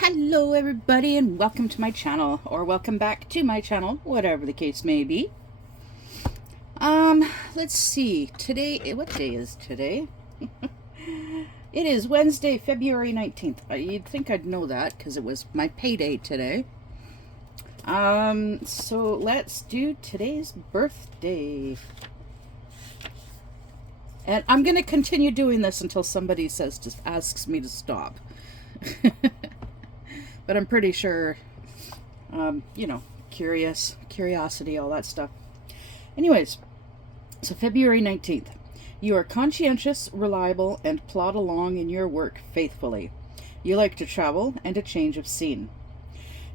Hello everybody and welcome to my channel, or welcome back to my channel, whatever the case may be. Let's see, today, what day is today? It is Wednesday, February 19th. You'd think I'd know that because it was my payday today. So let's do today's birthday. And I'm going to continue doing this until somebody asks me to stop. But I'm pretty sure, you know, curiosity, all that stuff. Anyways, so February 19th. You are conscientious, reliable, and plod along in your work faithfully. You like to travel and a change of scene.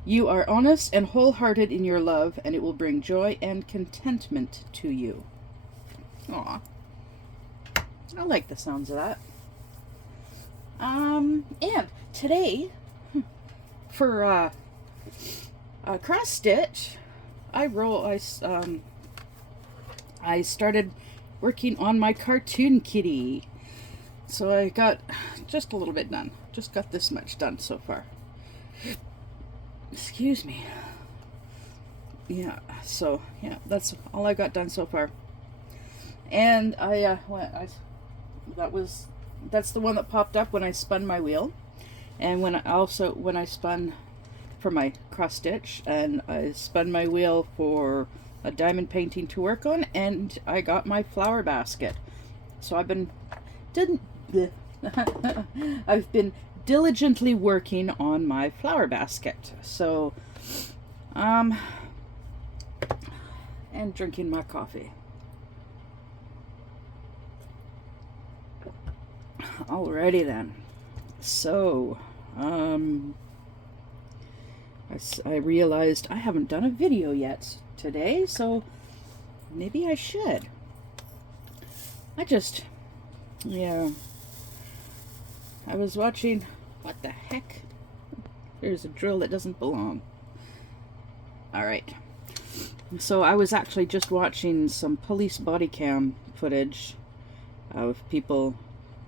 You are honest and wholehearted in your love, and it will bring joy and contentment to you. Aw. I like the sounds of that. And today, for cross stitch, I started working on my cartoon kitty. So I got just a little bit done. Just got this much done so far. Excuse me. Yeah, so yeah, that's all I got done so far. And that's the one that popped up when I spun my wheel. And when I spun for my cross stitch, and I spun my wheel for a diamond painting to work on, and I got my flower basket. So I've been diligently working on my flower basket. So and drinking my coffee. Alrighty then. So, I realized I haven't done a video yet today, so maybe I should. Yeah. I was watching, what the heck? There's a drill that doesn't belong. Alright. So I was actually just watching some police body cam footage of people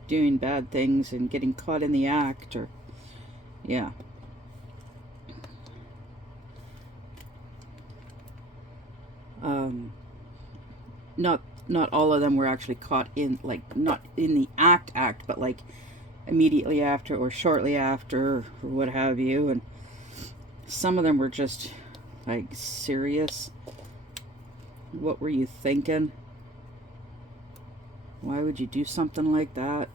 doing bad things and getting caught in the act, or yeah. Not all of them were actually caught in, like, not in the act, but like immediately after or shortly after or what have you, and some of them were just like, serious. What were you thinking? Why would you do something like that?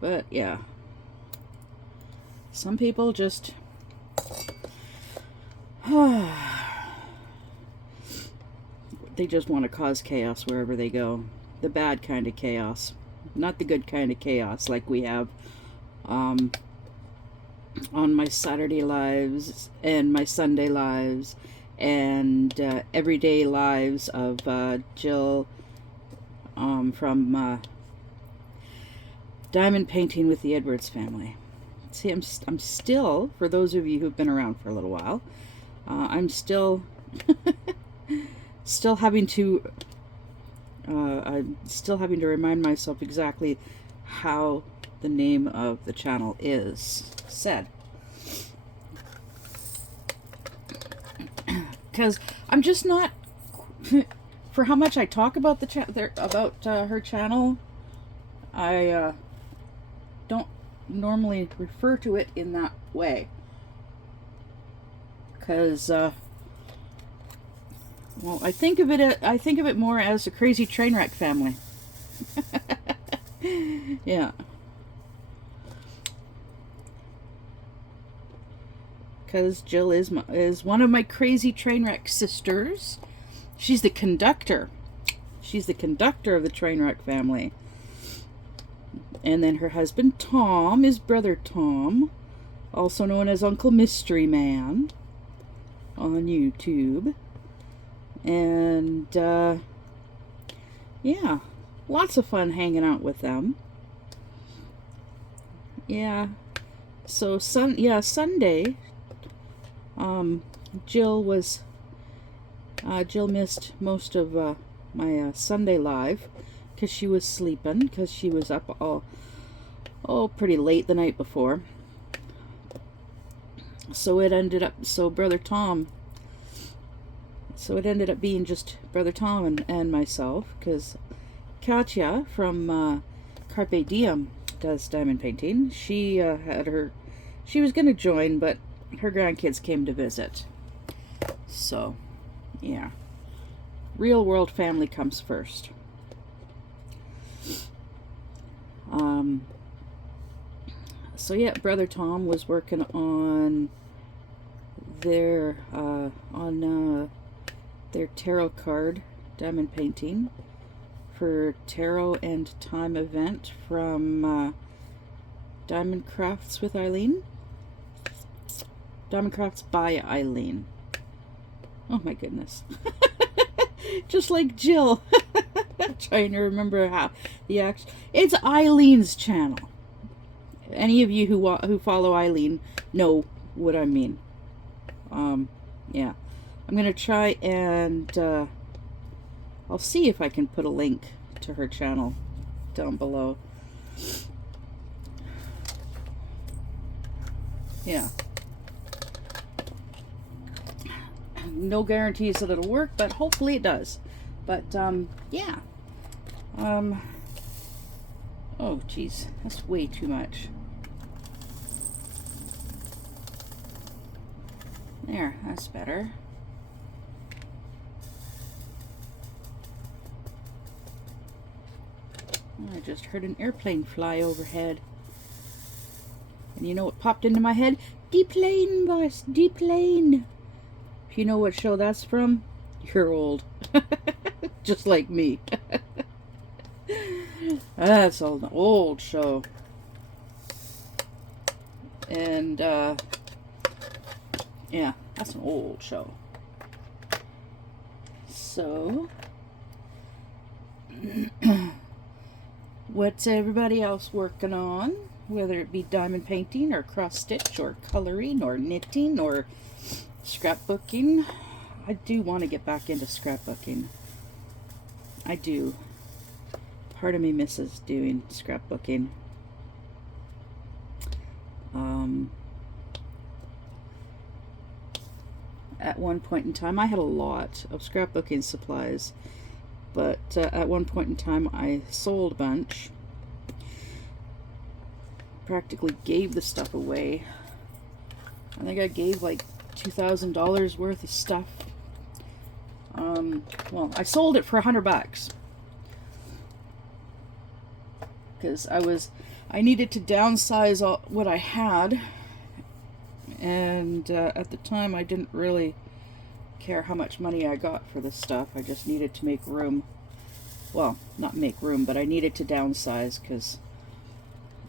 But yeah, some people just they just want to cause chaos wherever they go. The bad kind of chaos, not the good kind of chaos like we have on my Saturday lives and my Sunday lives and everyday lives of Jill from Diamond Painting with the Edwards Family. See, I'm still, for those of you who've been around for a little while, I'm still having to remind myself exactly how the name of the channel is said, because I'm just not for how much I talk about her channel. I don't normally refer to it in that way, because well, I think of it more as a crazy train wreck family. Yeah. Because Jill is one of my crazy train wreck sisters. She's the conductor. She's the conductor of the train wreck family. And then her husband Tom is brother Tom, also known as Uncle Mystery Man on YouTube. And yeah, lots of fun hanging out with them. Yeah. So Sunday, Jill missed most of my Sunday live because she was sleeping, because she was up all pretty late the night before. So it ended up, so it ended up being just Brother Tom and myself, because Katya from Carpe Diem does diamond painting. She she was going to join, but her grandkids came to visit. So, yeah. Real world family comes first. So yeah, Brother Tom was working on their tarot card diamond painting for Tarot and Time event from Diamond Crafts with Eileen. Diamond Crafts by Eileen. Oh my goodness. Just like Jill. Trying to remember how the act. It's Eileen's channel. Any of you who follow Eileen know what I mean. Yeah. I'm gonna try and I'll see if I can put a link to her channel down below. Yeah. No guarantees that it'll work, but hopefully it does. But yeah. Oh geez, that's way too much. There, that's better. I just heard an airplane fly overhead. And you know what popped into my head? Deplane, boss, deplane. If you know what show that's from, you're old. Just like me. That's an old show. And, yeah, that's an old show. So, what's everybody else working on? Whether it be diamond painting or cross stitch or coloring or knitting or scrapbooking. I do want to get back into scrapbooking. I do. Part of me misses doing scrapbooking. At one point in time, I had a lot of scrapbooking supplies, but at one point in time, I sold a bunch. Practically gave the stuff away. I think I gave like $2,000 worth of stuff. Well, I sold it for $100 because I needed to downsize what I had, and at the time I didn't really care how much money I got for this stuff. I just needed to make room. Well, not make room, but I needed to downsize because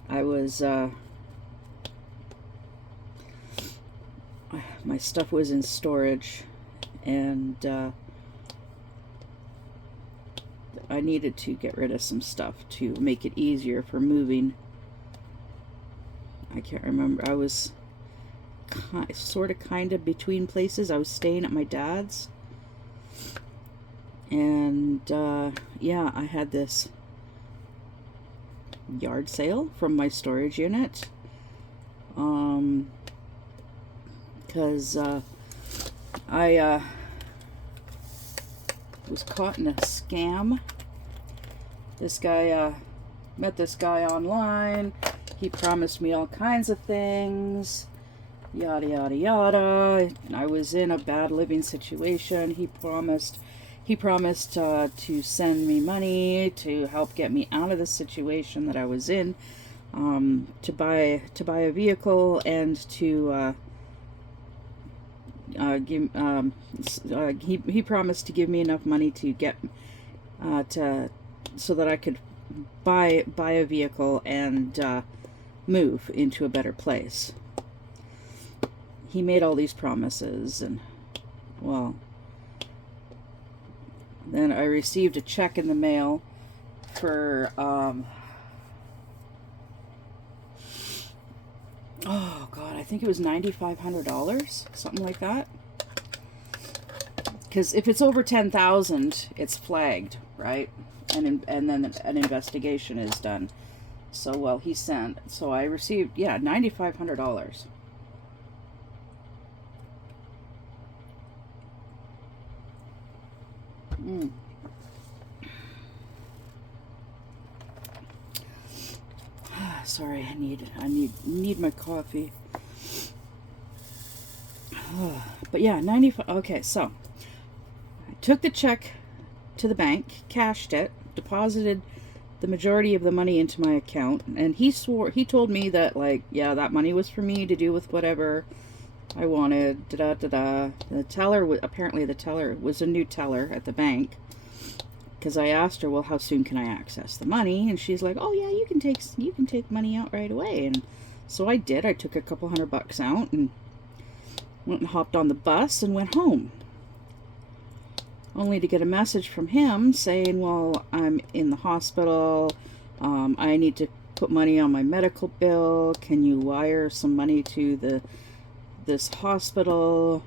I was my stuff was in storage, and I needed to get rid of some stuff to make it easier for moving. I can't remember. I was sort of kind of between places. I was staying at my dad's, and yeah, I had this yard sale from my storage unit, because I was caught in a scam. This guy, met this guy online. He promised me all kinds of things, yada yada yada. I was in a bad living situation. He promised to send me money to help get me out of the situation that I was in, to buy a vehicle, and to he promised to give me enough money to get so that I could buy a vehicle and move into a better place. He made all these promises, and well, then I received a check in the mail for oh god, I think it was $9,500, something like that. Because if it's over 10,000, it's flagged, right? And then an investigation is done. So, well, so I received, yeah, $9,500. Mm. Sorry, I need my coffee. But yeah, 95. Okay, so I took the check to the bank, cashed it, deposited the majority of the money into my account, and he told me that, like, yeah, that money was for me to do with whatever I wanted. The teller apparently the teller was a new teller at the bank, because I asked her, well, how soon can I access the money? And she's like, oh yeah, you can take money out right away. And so I did. I took a couple $100 out and went and hopped on the bus and went home, only to get a message from him saying, well, I'm in the hospital, I need to put money on my medical bill, can you wire some money to this hospital?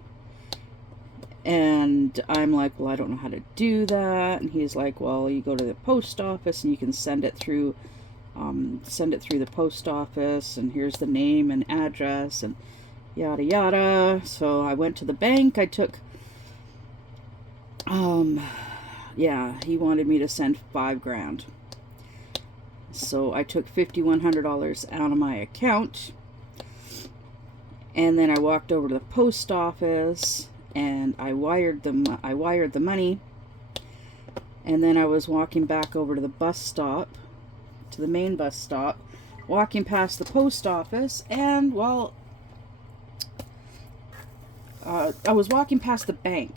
And I'm like, well, I don't know how to do that. And he's like, well, you go to the post office and you can send it through the post office, and here's the name and address and yada yada. So I went to the bank. I took yeah, he wanted me to send $5,000. So I took $5,100 out of my account, and then I walked over to the post office and I wired the money. And then I was walking back over to the bus stop, to the main bus stop, walking past the post office, and well, I was walking past the bank.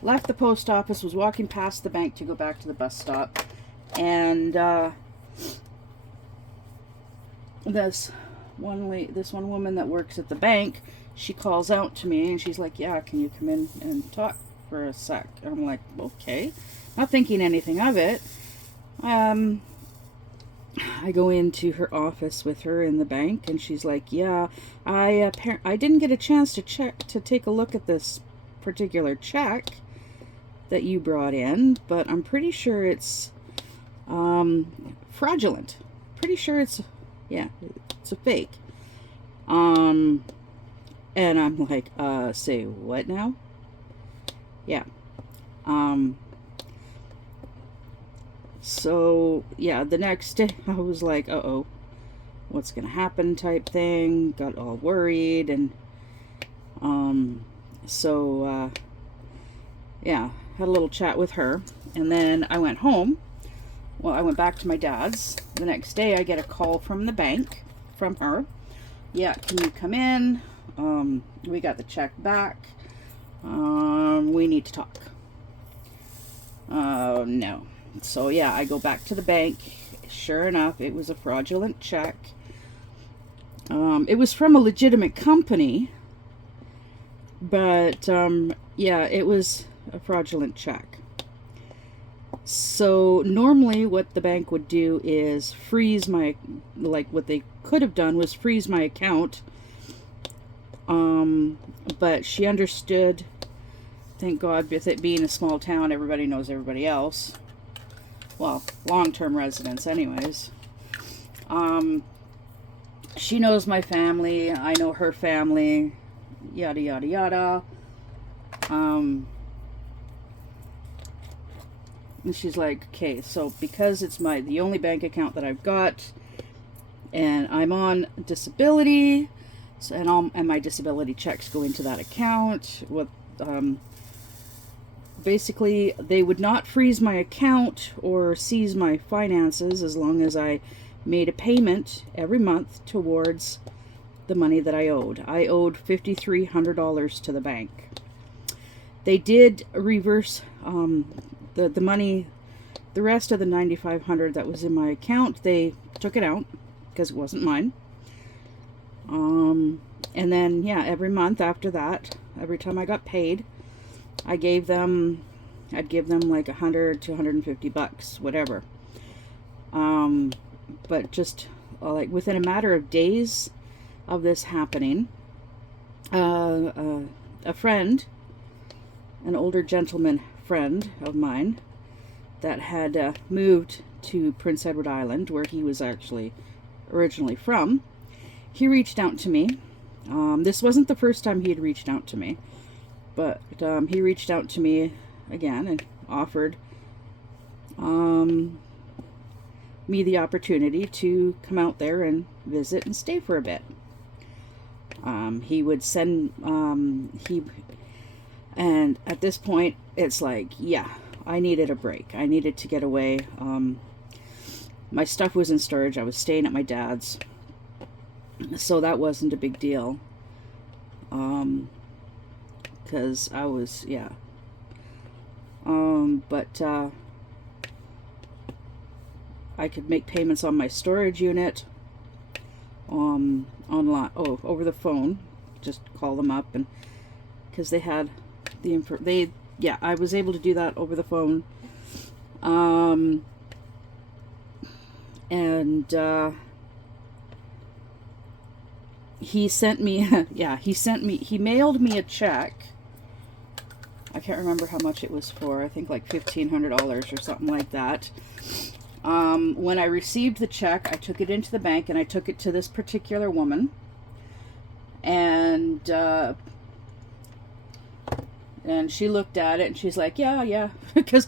Left the post office, was walking past the bank to go back to the bus stop, and this one woman that works at the bank, she calls out to me and she's like, yeah, can you come in and talk for a sec? And I'm like, okay, not thinking anything of it. I go into her office with her in the bank, and she's like, yeah, I didn't get a chance to take a look at this particular check that you brought in, but I'm pretty sure it's fraudulent. Pretty sure it's a fake. And I'm like, say what now? Yeah. So yeah, the next day I was like, uh-oh, what's gonna happen type thing. Got all worried, and yeah, had a little chat with her, and then I went home. Well, I went back to my dad's. The next day I get a call from the bank, from her. Yeah, can you come in? We got the check back. We need to talk. No. So yeah, I go back to the bank. Sure enough, it was a fraudulent check. It was from a legitimate company, but yeah, it was a fraudulent check. So normally what the bank would do is freeze my, like what they could have done was freeze my account. But she understood, thank God, with it being a small town, everybody knows everybody else. Well, long-term residents anyways. She knows my family, I know her family, yada yada yada. And she's like, okay, so because it's the only bank account that I've got, and I'm on disability, so, and my disability checks go into that account. With basically, they would not freeze my account or seize my finances as long as I made a payment every month towards the money that I owed. I owed $5,300 to the bank. They did reverse the money, the rest of the $9,500 that was in my account. They took it out because it wasn't mine. And then yeah, every month after that, every time I got paid, I'd give them like $100 to $150, whatever. But just like within a matter of days of this happening, a friend, an older gentleman friend of mine that had moved to Prince Edward Island, where he was actually originally from, he reached out to me. This wasn't the first time he had reached out to me, but he reached out to me again and offered me the opportunity to come out there and visit and stay for a bit. He would send, and at this point, it's like, yeah, I needed a break. I needed to get away. My stuff was in storage. I was staying at my dad's, so that wasn't a big deal. Because I was, yeah. But I could make payments on my storage unit, online, over the phone. Just call them up, and because they had the info, yeah, I was able to do that over the phone. He sent me, yeah, he mailed me a check. I can't remember how much it was for. I think like $1,500 or something like that. When I received the check, I took it into the bank and I took it to this particular woman. And she looked at it and she's like, yeah. Because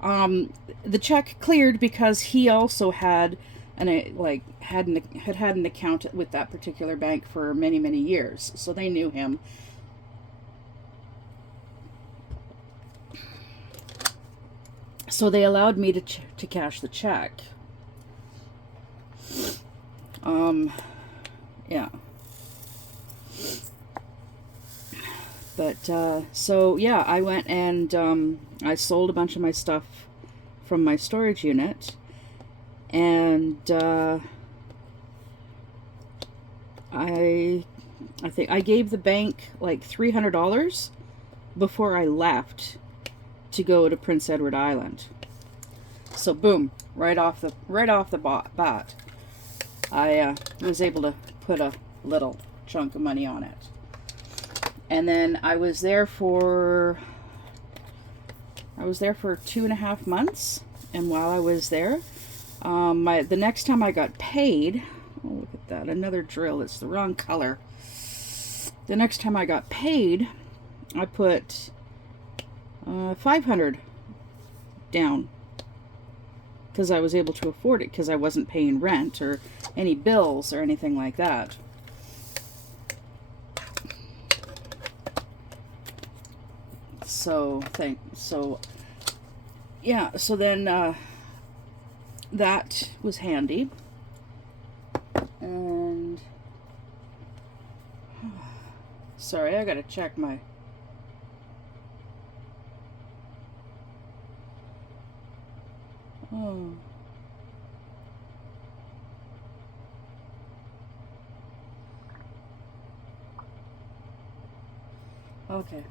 the check cleared because he also had had an account with that particular bank for many, many years. So they knew him. So they allowed me to cash the check. Yeah. But, so, yeah, I went and, I sold a bunch of my stuff from my storage unit. And, I think I gave the bank like $300 before I left to go to Prince Edward Island. So boom, right off the bat, I was able to put a little chunk of money on it. And then I was there for 2.5 months. And while I was there, the next time I got paid, oh, look at that, another drill. It's the wrong color. The next time I got paid, I put $500 down because I was able to afford it because I wasn't paying rent or any bills or anything like that. So yeah, so then that was handy. And sorry, I gotta check my okay.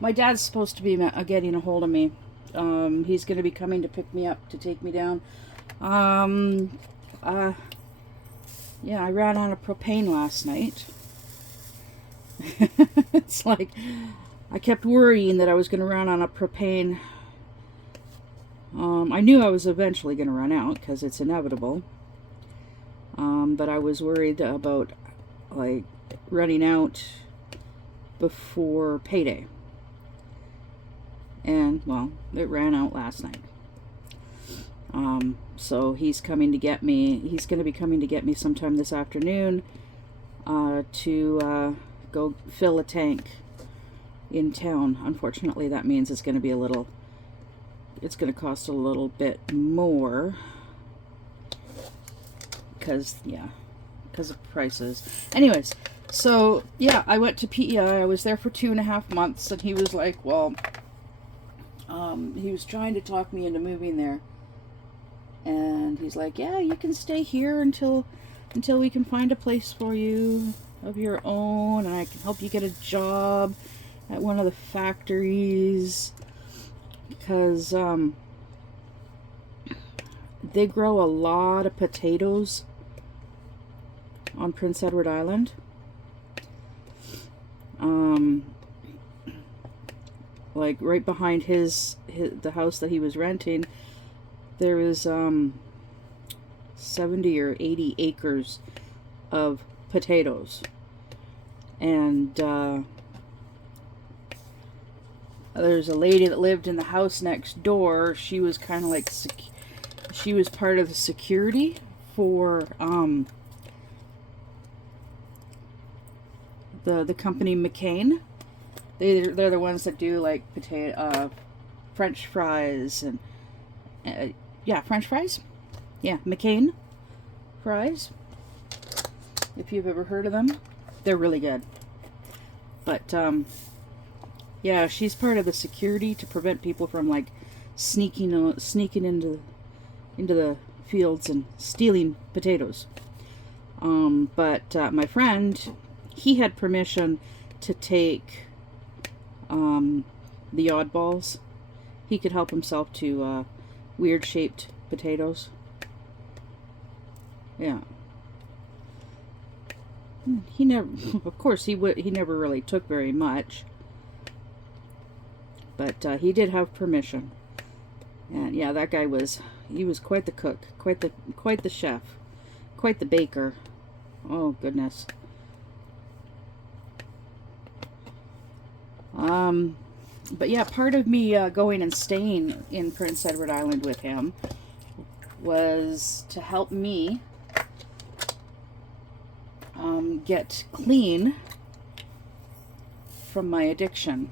My dad's supposed to be getting a hold of me. He's going to be coming to pick me up to take me down. Yeah, I ran out of propane last night. It's like I kept worrying that I was going to run out of propane. I knew I was eventually going to run out because it's inevitable. But I was worried about like running out before payday. And, well, it ran out last night. So he's coming to get me. He's going to be coming to get me sometime this afternoon to go fill a tank in town. Unfortunately, that means it's going to be it's going to cost a little bit more. Because of prices. Anyways, so, yeah, I went to PEI. I was there for 2.5 months, and he was like, well, he was trying to talk me into moving there. And he's like, yeah, you can stay here until we can find a place for you of your own, and I can help you get a job at one of the factories. Because, they grow a lot of potatoes on Prince Edward Island. Like right behind the house that he was renting, there is 70 or 80 acres of potatoes, and There's a lady that lived in the house next door. She was kind of like, she was part of the security for the company McCain. They're the ones that do like French fries and yeah, French fries. Yeah, McCain fries. If you've ever heard of them, they're really good. But yeah, she's part of the security to prevent people from like sneaking into the fields and stealing potatoes. But my friend, he had permission to take the oddballs. He could help himself to weird shaped potatoes. Yeah. He never, of course, he never really took very much, but he did have permission. And yeah, that guy he was quite the cook, quite the chef, quite the baker. Oh goodness. But yeah, part of me going and staying in Prince Edward Island with him was to help me get clean from my addiction.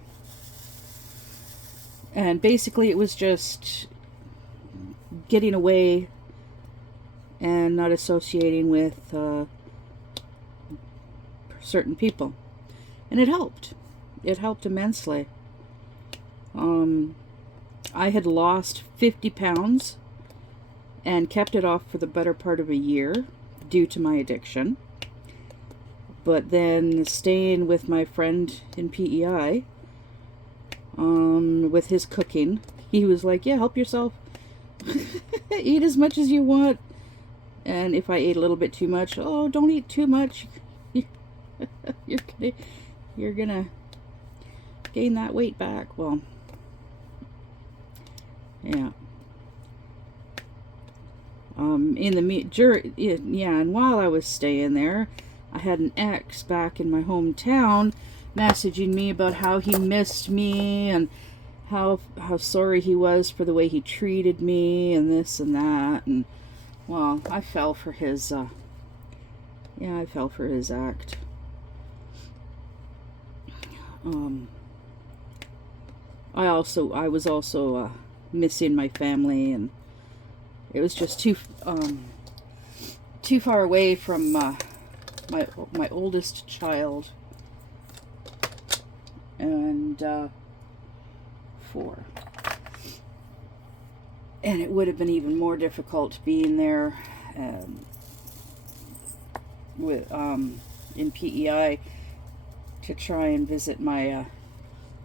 And basically it was just getting away and not associating with certain people. And it helped. It helped immensely. I had lost 50 pounds and kept it off for the better part of a year due to my addiction. But then staying with my friend in PEI, with his cooking, he was like, yeah, help yourself. Eat as much as you want. And if I ate a little bit too much, oh, don't eat too much. You're gonna gain that weight back. Well, yeah. And while I was staying there, I had an ex back in my hometown messaging me about how he missed me and how sorry he was for the way he treated me and this and that. And well, I fell for his I fell for his act. I was also missing my family, and it was just too far away from my oldest child, and 4. And it would have been even more difficult being there with in PEI to try and visit my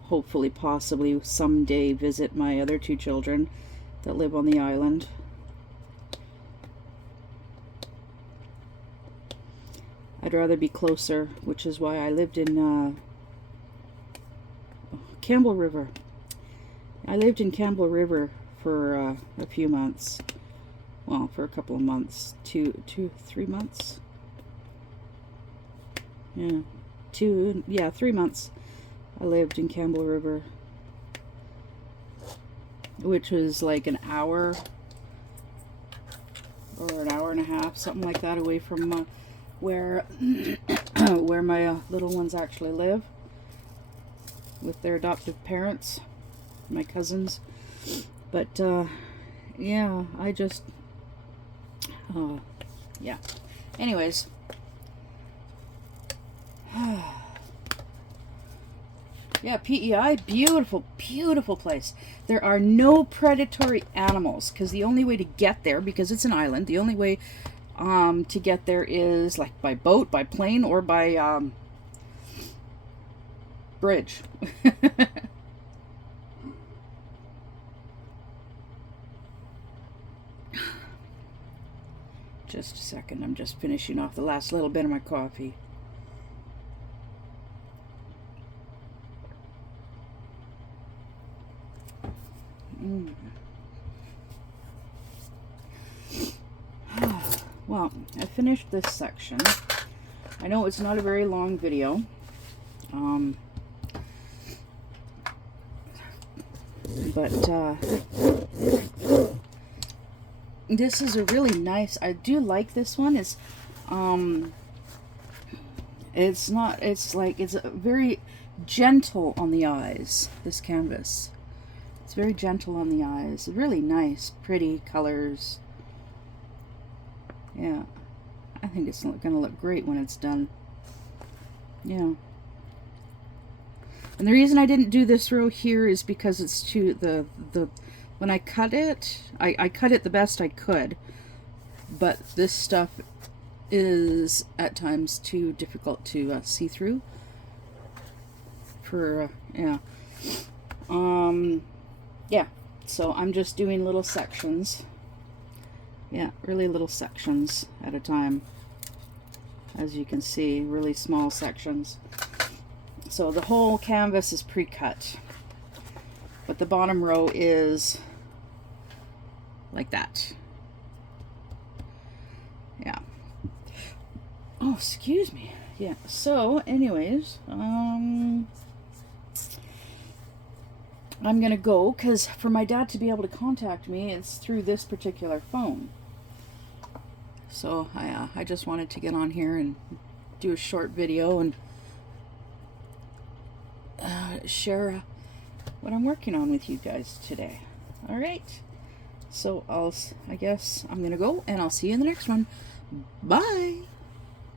hopefully, possibly someday visit my other 2 children that live on the island. I'd rather be closer, which is why I lived in Campbell River. I lived in Campbell River for a few months. Well, for a couple of months. 3 months. Yeah, 3 months. I lived in Campbell River, which was like an hour or an hour and a half, something like that, away from where my little ones actually live with their adoptive parents, my cousins. But yeah, I just yeah. Anyways. Yeah, PEI, beautiful, beautiful place. There are no predatory animals, because the only way to get there, because it's an island, the only way to get there is like by boat, by plane, or by bridge. Just a second, I'm just finishing off the last little bit of my coffee. Well, I finished this section. I know it's not a very long video. But this is a really nice, I do like this one. It's not, it's like, it's very gentle on the eyes, this canvas. It's very gentle on the eyes. Really nice, pretty colors. Yeah, I think it's going to look great when it's done. Yeah. And the reason I didn't do this row here is because it's too, when I cut it, I cut it the best I could. But this stuff is at times too difficult to see through. Yeah. Yeah, so I'm just doing little sections. Yeah, really little sections at a time. As you can see, really small sections. So the whole canvas is pre-cut, but the bottom row is like that. Yeah. Oh, excuse me. Yeah, so anyways, I'm gonna go, because for my dad to be able to contact me, it's through this particular phone. So I just wanted to get on here and do a short video and share what I'm working on with you guys today. All right. So I guess I'm gonna go, and I'll see you in the next one. Bye.